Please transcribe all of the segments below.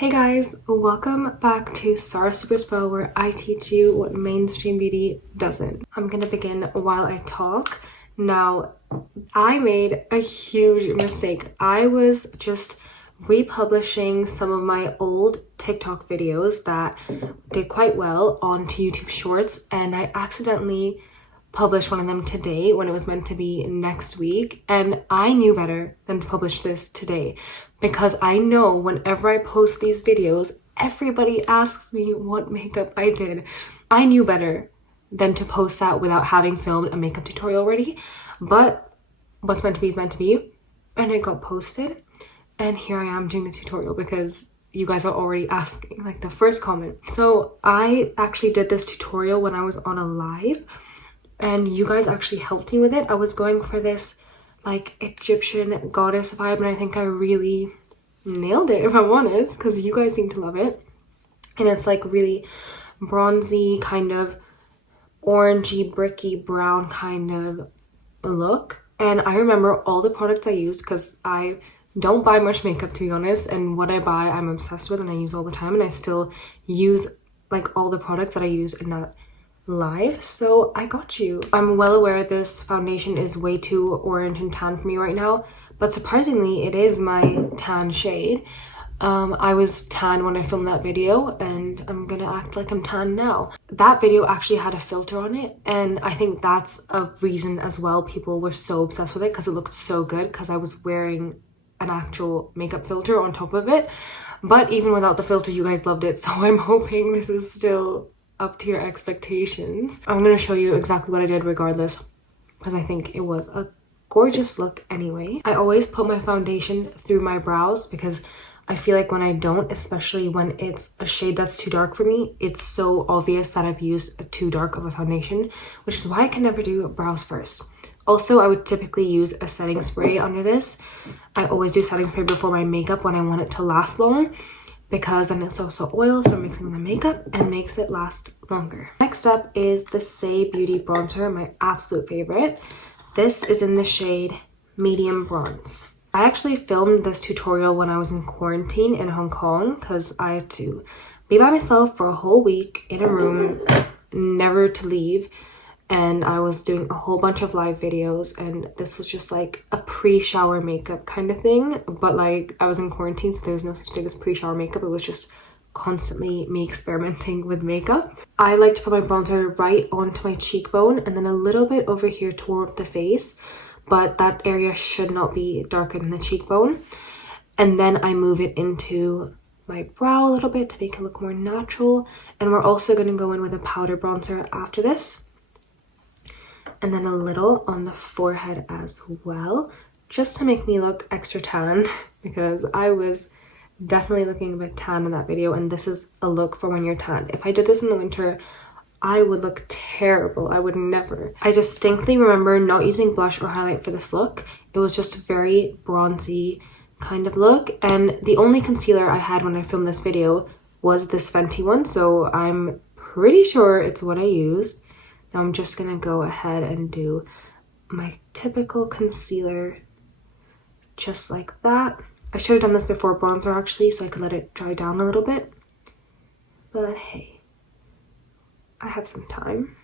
Hey guys, welcome back to Sooooo Super Spo, where I teach you what mainstream beauty doesn't. I'm gonna begin while I talk. Now, I made a huge mistake. I was just republishing some of my old TikTok videos that did quite well onto YouTube Shorts, and I accidentally published one of them today when it was meant to be next week, and I knew better than to publish this today because I know whenever I post these videos, everybody asks me what makeup I did. I knew better than to post that without having filmed a makeup tutorial already, but what's meant to be is meant to be, and it got posted, and here I am doing the tutorial because you guys are already asking, like the first comment. So I actually did this tutorial when I was on a live, and you guys actually helped me with it. I was going for this like Egyptian goddess vibe, and I think I really nailed it, if I'm honest, because you guys seem to love it. And it's like really bronzy, kind of orangey, bricky brown kind of look. And I remember all the products I used because I don't buy much makeup, to be honest, and what I buy I'm obsessed with and I use all the time, and I still use like all the products that I used in that live. So I got you. I'm well aware this foundation is way too orange and tan for me right now, but surprisingly it is my tan shade. I was tan when I filmed that video, and I'm gonna act like I'm tan now. That video actually had a filter on it, and I think that's a reason as well people were so obsessed with it, because it looked so good because I was wearing an actual makeup filter on top of it. But even without the filter, you guys loved it, so I'm hoping this is still up to your expectations. I'm gonna show you exactly what I did regardless, because I think it was a gorgeous look anyway. I always put my foundation through my brows because I feel like when I don't, especially when it's a shade that's too dark for me, it's so obvious that I've used a too dark of a foundation, which is why I can never do brows first. Also, I would typically use a setting spray under this. I always do setting spray before my makeup when I want it to last long, because then it's also oils for mixing with my makeup and makes it last longer. Next up is the Say Beauty bronzer, my absolute favorite. This is in the shade Medium Bronze. I actually filmed this tutorial when I was in quarantine in Hong Kong because I had to be by myself for a whole week in a room, never to leave. And I was doing a whole bunch of live videos, and this was just like a pre-shower makeup kind of thing, but like I was in quarantine, so there's no such thing as pre-shower makeup. It was just constantly me experimenting with makeup. I like to put my bronzer right onto my cheekbone and then a little bit over here to warm up the face, but that area should not be darker than the cheekbone. And then I move it into my brow a little bit to make it look more natural, and we're also going to go in with a powder bronzer after this. And then a little on the forehead as well, just to make me look extra tan, because I was definitely looking a bit tan in that video, and this is a look for when you're tan. If I did this in the winter, I would look terrible. I would never. I distinctly remember not using blush or highlight for this look. It was just a very bronzy kind of look, and the only concealer I had when I filmed this video was this Fenty one, so I'm pretty sure it's what I used. Now I'm just gonna go ahead and do my typical concealer just like that. I should have done this before bronzer actually, so I could let it dry down a little bit, but hey, I have some time.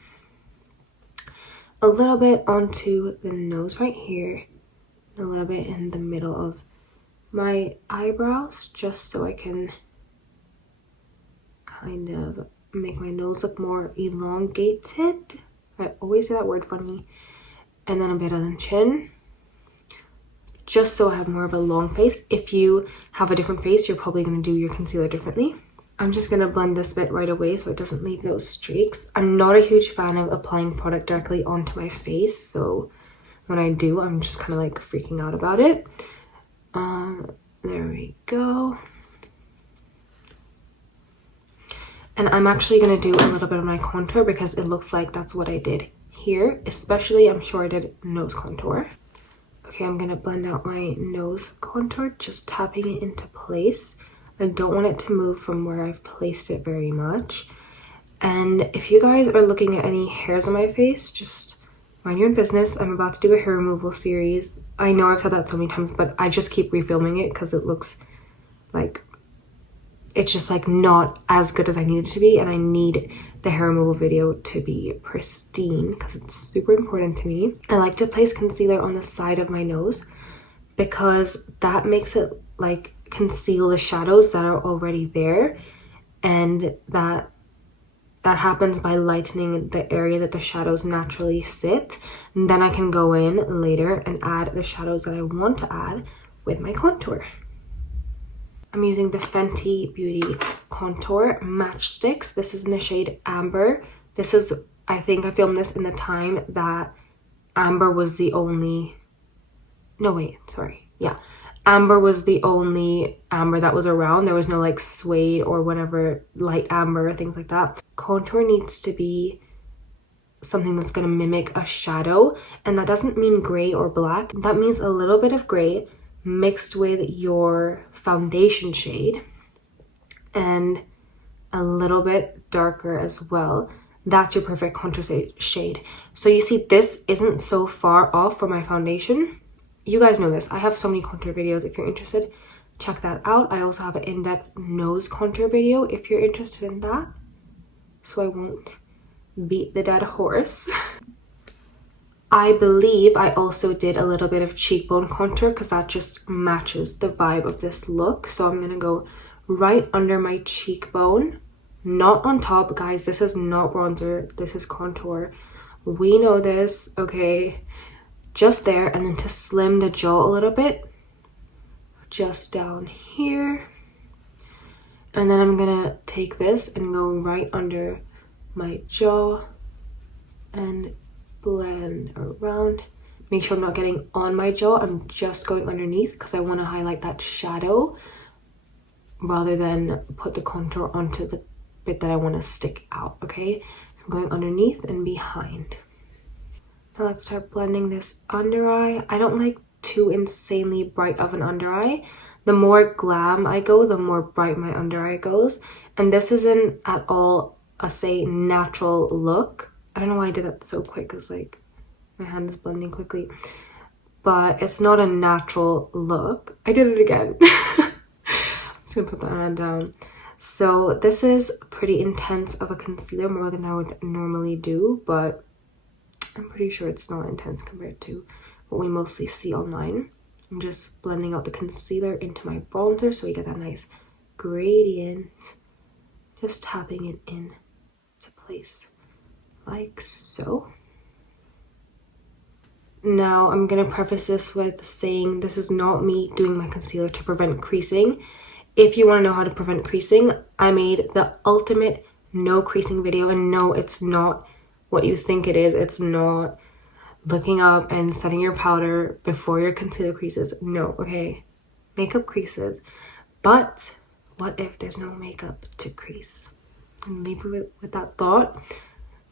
A little bit onto the nose right here, a little bit in the middle of my eyebrows, just so I can kind of make my nose look more elongated. I always say that word funny. And then a bit on the chin, just so I have more of a long face. If you have a different face, you're probably going to do your concealer differently. I'm just going to blend this bit right away so it doesn't leave those streaks. I'm not a huge fan of applying product directly onto my face, so when I do, I'm just kind of like freaking out about it. There we go. And I'm actually going to do a little bit of my contour because it looks like that's what I did here. Especially, I'm sure I did nose contour. Okay, I'm going to blend out my nose contour, just tapping it into place. I don't want it to move from where I've placed it very much. And if you guys are looking at any hairs on my face, just mind your own business. I'm about to do a hair removal series. I know I've said that so many times, but I just keep refilming it because it looks like it's just like not as good as I need it to be, and I need the hair removal video to be pristine because it's super important to me. I like to place concealer on the side of my nose because that makes it like conceal the shadows that are already there, and that happens by lightening the area that the shadows naturally sit. And then I can go in later and add the shadows that I want to add with my contour. I'm using the Fenty Beauty Contour Matchsticks. This is in the shade Amber. This is, I think I filmed this in the time that Amber was the only, no wait, sorry, yeah. Amber was the only amber that was around. There was no like suede or whatever, light amber, things like that. Contour needs to be something that's going to mimic a shadow, and that doesn't mean gray or black. That means a little bit of gray mixed with your foundation shade and a little bit darker as well. That's your perfect contour shade. So you see, this isn't so far off from my foundation. You guys know this. I have so many contour videos. If you're interested, check that out. I also have an in-depth nose contour video if you're interested in that. So I won't beat the dead horse. I believe I also did a little bit of cheekbone contour because that just matches the vibe of this look. So I'm going to go right under my cheekbone. Not on top, guys. This is not bronzer. This is contour. We know this, okay? Just there, and then to slim the jaw a little bit, just down here. And then I'm gonna take this and go right under my jaw and blend around. Make sure I'm not getting on my jaw. I'm just going underneath because I want to highlight that shadow rather than put the contour onto the bit that I want to stick out, okay? So I'm going underneath and behind. Now let's start blending this under eye. I don't like too insanely bright of an under eye. The more glam I go, the more bright my under eye goes. And this isn't at all a, say, natural look. I don't know why I did that so quick because like my hand is blending quickly. But it's not a natural look. I did it again. I'm just gonna put that hand down. So this is pretty intense of a concealer, more than I would normally do, but I'm pretty sure it's not intense compared to what we mostly see online. I'm just blending out the concealer into my bronzer so we get that nice gradient. Just tapping it in to place like so. Now I'm going to preface this with saying this is not me doing my concealer to prevent creasing. If you want to know how to prevent creasing, I made the ultimate no creasing video, and no, it's not what you think it is. It's not looking up and setting your powder before your concealer creases. No, okay? Makeup creases. But what if there's no makeup to crease? And leave you with that thought.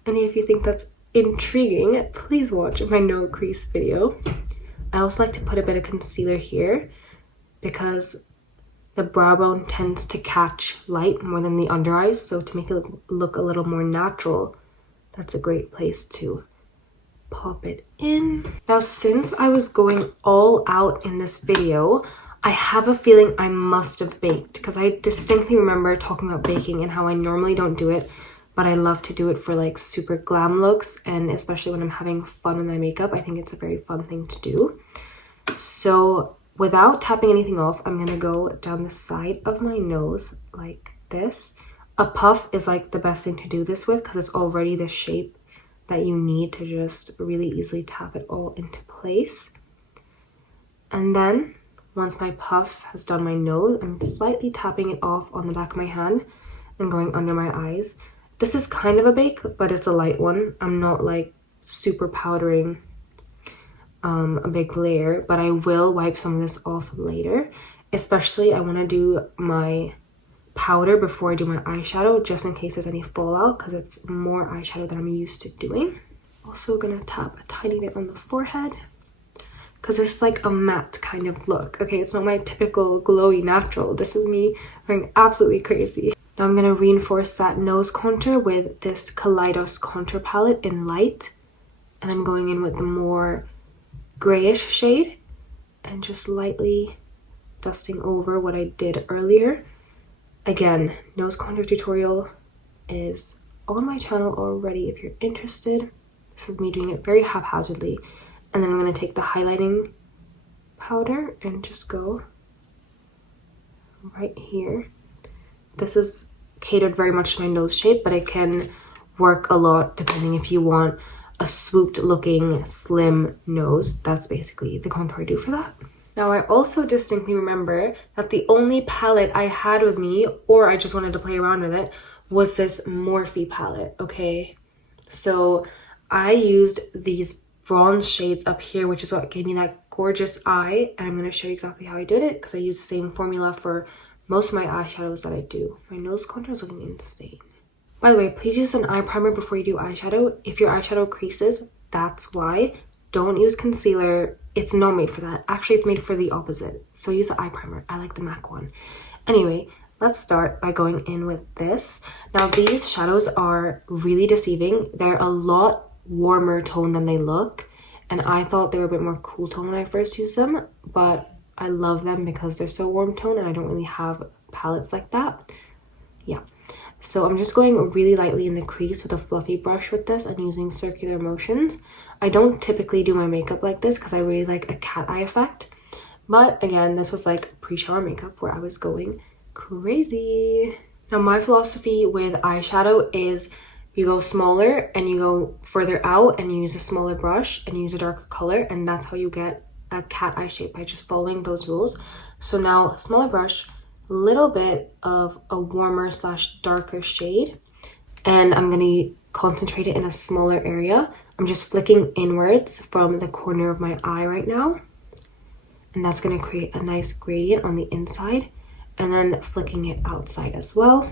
And if you think that's intriguing, please watch my no crease video. I also like to put a bit of concealer here because the brow bone tends to catch light more than the under eyes. So to make it look a little more natural, that's a great place to pop it in. Now, since I was going all out in this video, I have a feeling I must have baked because I distinctly remember talking about baking and how I normally don't do it, but I love to do it for like super glam looks, and especially when I'm having fun with my makeup, I think it's a very fun thing to do. So without tapping anything off, I'm gonna go down the side of my nose like this. A puff is like the best thing to do this with because it's already the shape that you need to just really easily tap it all into place. And then once my puff has done my nose, I'm slightly tapping it off on the back of my hand and going under my eyes. This is kind of a bake, but it's a light one. I'm not like super powdering a big layer, but I will wipe some of this off later. Especially I want to do my powder before I do my eyeshadow, just in case there's any fallout, because it's more eyeshadow than I'm used to doing. Also gonna tap a tiny bit on the forehead because it's like a matte kind of look. Okay, it's not my typical glowy natural. This is me going absolutely crazy. Now I'm gonna reinforce that nose contour with this Kaleidos contour palette in light, and I'm going in with the more grayish shade and just lightly dusting over what I did earlier. Again, nose contour tutorial is on my channel already if you're interested. This is me doing it very haphazardly. And then I'm going to take the highlighting powder and just go right here. This is catered very much to my nose shape, but it can work a lot depending if you want a swooped looking slim nose. That's basically the contour I do for that. Now I also distinctly remember that the only palette I had with me, or I just wanted to play around with it, was this Morphe palette, okay? So I used these bronze shades up here, which is what gave me that gorgeous eye, and I'm going to show you exactly how I did it because I use the same formula for most of my eyeshadows that I do. My nose contour is looking insane. By the way, please use an eye primer before you do eyeshadow. If your eyeshadow creases, that's why. Don't use concealer. It's not made for that. Actually, it's made for the opposite. So use the eye primer. I like the MAC one. Anyway, let's start by going in with this. Now, these shadows are really deceiving. They're a lot warmer tone than they look. And I thought they were a bit more cool tone when I first used them. But I love them because they're so warm tone and I don't really have palettes like that. Yeah. So I'm just going really lightly in the crease with a fluffy brush with this and using circular motions. I don't typically do my makeup like this because I really like a cat eye effect. But again, this was like pre-shower makeup where I was going crazy. Now my philosophy with eyeshadow is you go smaller and you go further out and you use a smaller brush and you use a darker color, and that's how you get a cat eye shape, by just following those rules. So now smaller brush, little bit of a warmer slash darker shade, and I'm gonna concentrate it in a smaller area. I'm just flicking inwards from the corner of my eye right now, and that's gonna create a nice gradient on the inside, and then flicking it outside as well.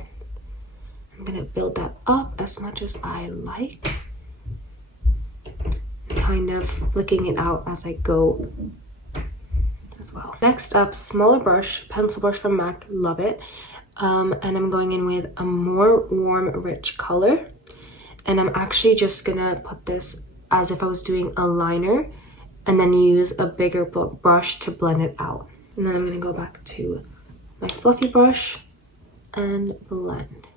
I'm gonna build that up as much as I like, kind of flicking it out as I go as well. Next up, smaller brush, pencil brush from MAC, love it. And I'm going in with a more warm, rich color. And I'm actually just gonna put this as if I was doing a liner and then use a bigger brush to blend it out. And then I'm gonna go back to my fluffy brush and blend.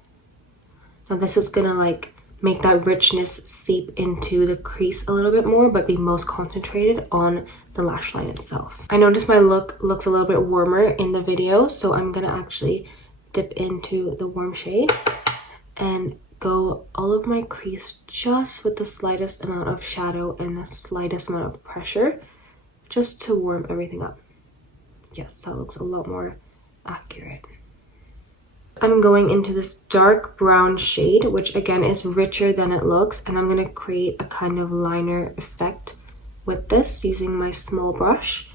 Now this is gonna like make that richness seep into the crease a little bit more, but be most concentrated on the lash line itself. I noticed my look looks a little bit warmer in the video, so I'm gonna actually dip into the warm shade and go all of my crease just with the slightest amount of shadow and the slightest amount of pressure, just to warm everything up. Yes, that looks a lot more accurate. I'm going into this dark brown shade, which again is richer than it looks, and I'm going to create a kind of liner effect with this using my small brush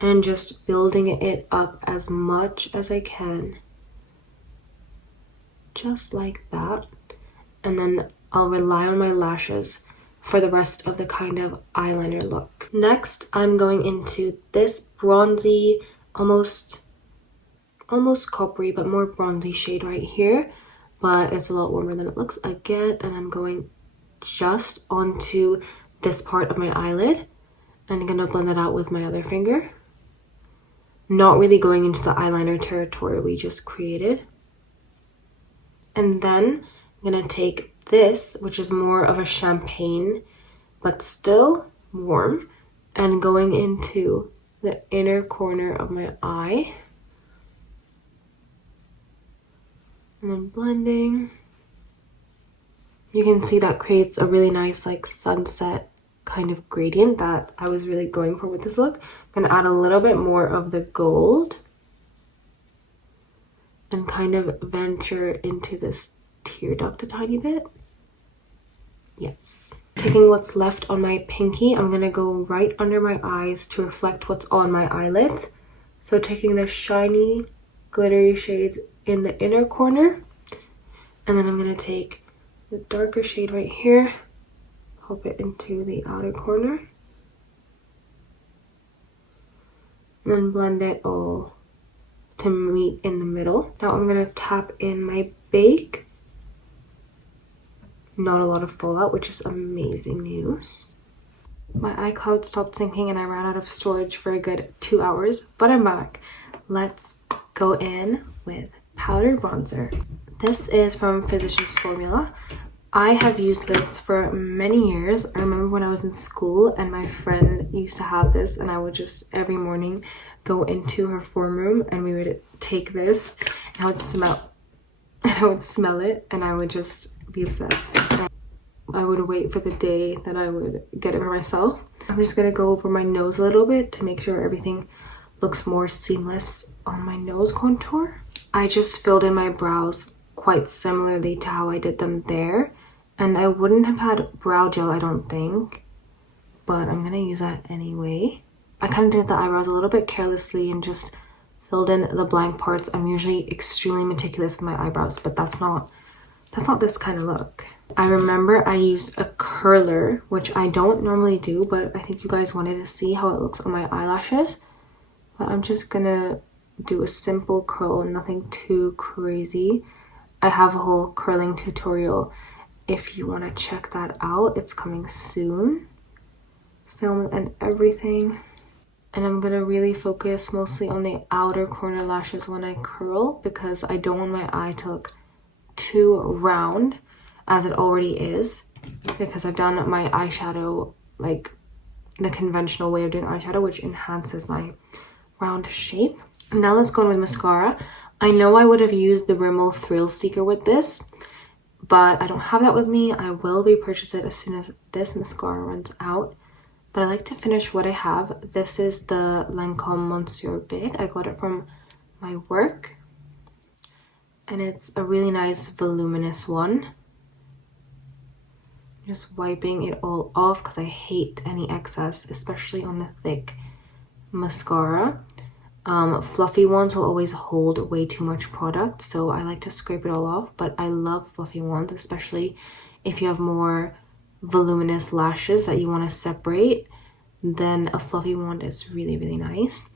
and just building it up as much as I can, just like that. And then I'll rely on my lashes for the rest of the kind of eyeliner look. Next, I'm going into this bronzy, almost coppery but more bronzy shade right here, but it's a lot warmer than it looks again. And I'm going just onto this part of my eyelid and I'm gonna blend that out with my other finger, not really going into the eyeliner territory we just created. And then I'm gonna take this, which is more of a champagne but still warm, and going into the inner corner of my eye and then blending. You can see that creates a really nice like sunset kind of gradient that I was really going for with this look. I'm gonna add a little bit more of the gold and kind of venture into this tear duct a tiny bit. Yes. Taking what's left on my pinky, I'm gonna go right under my eyes to reflect what's on my eyelids. So taking the shiny glittery shades in the inner corner, and then I'm gonna take the darker shade right here, pop it into the outer corner, and then blend it all to meet in the middle. Now I'm gonna tap in my bake. Not a lot of fallout, which is amazing news. My iCloud stopped syncing and I ran out of storage for a good 2 hours, but I'm back. Let's go in with powder bronzer. This is from Physicians Formula. I have used this for many years. I remember when I was in school and my friend used to have this, and I would just every morning go into her form room and we would take this and I would smell it and I would just be obsessed. I would wait for the day that I would get it for myself. I'm just gonna go over my nose a little bit to make sure everything looks more seamless on my nose contour. I just filled in my brows quite similarly to how I did them there. And I wouldn't have had brow gel, I don't think, but I'm gonna use that anyway. I kind of did the eyebrows a little bit carelessly and just filled in the blank parts. I'm usually extremely meticulous with my eyebrows, but that's not this kind of look. I remember I used a curler, which I don't normally do, but I think you guys wanted to see how it looks on my eyelashes. But I'm just gonna do a simple curl, nothing too crazy. I have a whole curling tutorial if you want to check that out. It's coming soon. Film and everything. And I'm gonna really focus mostly on the outer corner lashes when I curl, because I don't want my eye to look too round as it already is, because I've done my eyeshadow like the conventional way of doing eyeshadow, which enhances my round shape. Now let's go on with mascara. I know I would have used the Rimmel Thrill Seeker with this, but I don't have that with me. I will repurchase it as soon as this mascara runs out. But I like to finish what I have. This is the Lancome Monsieur Big. I got it from my work. And it's a really nice voluminous one. Just wiping it all off because I hate any excess, especially on the thick mascara. Fluffy ones will always hold way too much product, so I like to scrape it all off, but I love fluffy ones, especially if you have more voluminous lashes that you want to separate. Then a fluffy wand is really, really nice.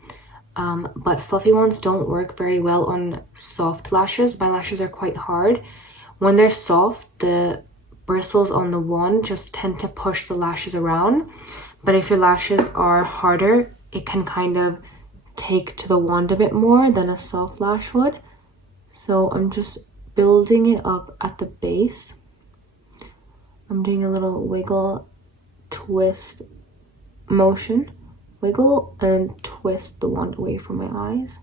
But fluffy ones don't work very well on soft lashes. My lashes are quite hard. When they're soft, the bristles on the wand just tend to push the lashes around. But if your lashes are harder, it can kind of take to the wand a bit more than a soft lash would. So I'm just building it up at the base. I'm doing a little wiggle, twist motion. Wiggle and twist the wand away from my eyes.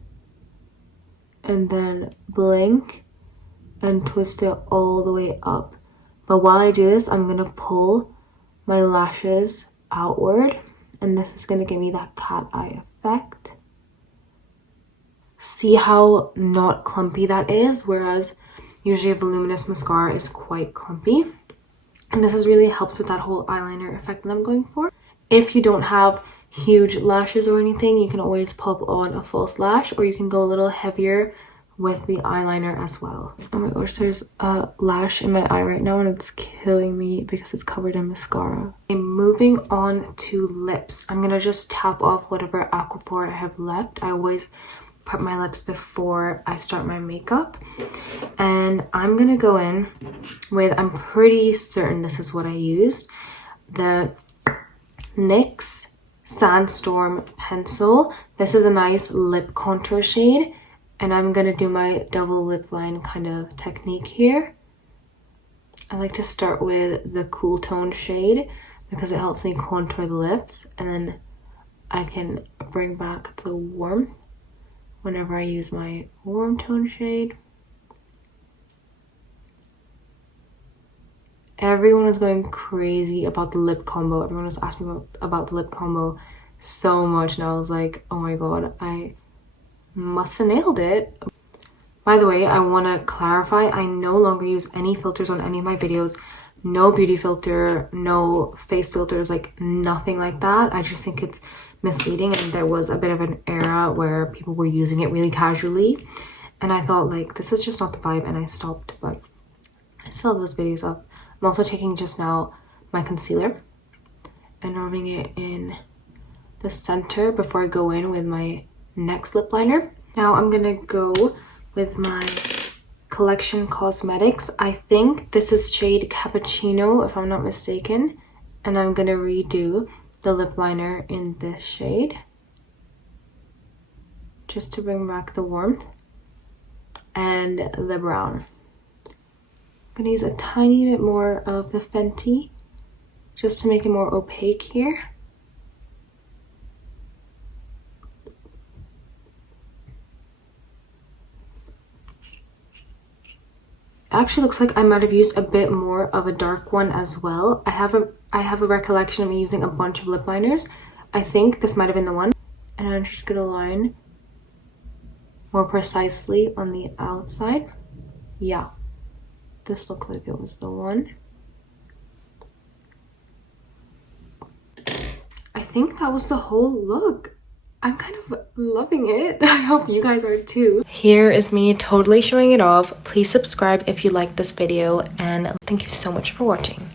And then blink and twist it all the way up. But while I do this, I'm going to pull my lashes outward. And this is going to give me that cat eye effect. See how not clumpy that is, whereas usually a voluminous mascara is quite clumpy. And this has really helped with that whole eyeliner effect that I'm going for. If you don't have huge lashes or anything, you can always pop on a false lash, or you can go a little heavier with the eyeliner as well. Oh my gosh, there's a lash in my eye right now and it's killing me because it's covered in mascara. Okay, moving on to lips. I'm gonna just tap off whatever aquaphor I have left. I always prep my lips before I start my makeup, and I'm gonna go in with, I'm pretty certain this is what I used, the NYX Sandstorm pencil. This is a nice lip contour shade, and I'm gonna do my double lip line kind of technique here. I like to start with the cool toned shade because it helps me contour the lips, and then I can bring back the warmth whenever I use my warm tone shade. Everyone is going crazy about the lip combo. Everyone was asking me about the lip combo so much, and I was like, oh my god, I must have nailed it. By the way, I want to clarify, I no longer use any filters on any of my videos. No beauty filter, no face filters, like nothing like that. I just think it's misleading, and there was a bit of an era where people were using it really casually, and I thought like this is just not the vibe, and I stopped. But I still have those videos up. I'm also taking just now my concealer and rubbing it in the center before I go in with my next lip liner. Now I'm gonna go with my Collection Cosmetics. I think this is shade Cappuccino if I'm not mistaken, and I'm gonna redo the lip liner in this shade just to bring back the warmth. and the brown. I'm gonna use a tiny bit more of the Fenty just to make it more opaque here. It actually looks like I might have used a bit more of a dark one as well. I have a recollection of me using a bunch of lip liners. I think this might have been the one. And I'm just gonna line more precisely on the outside. Yeah, this looks like it was the one. I think that was the whole look. I'm kind of loving it. I hope you guys are too. Here is me totally showing it off. Please subscribe if you liked this video, and thank you so much for watching.